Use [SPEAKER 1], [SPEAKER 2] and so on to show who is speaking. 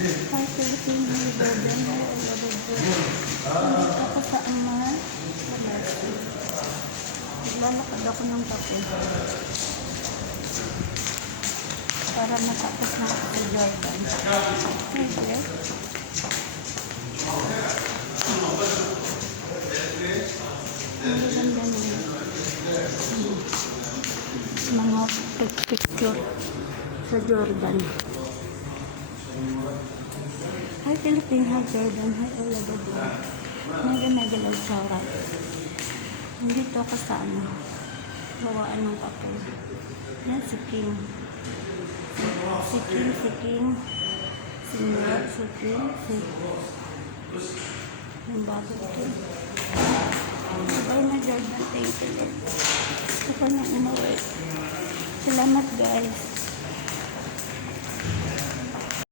[SPEAKER 1] Hi, Filipino. Naglalakad ako ng kape. Para matapos na ako sa Jordan. Hi, dear. Ang ganda niya. Mga picture sa Jordan. Hi Philippine, hi Jordan, hi Olabog. Mega mega love out. Nandito ako sa ano, gawaan ng papel. Yan si King. Si, King, si King. Si Nat, si King, si... Yung bago ko. Bye na Jordan, thank you Lord. Ito na umuwi. Salamat guys.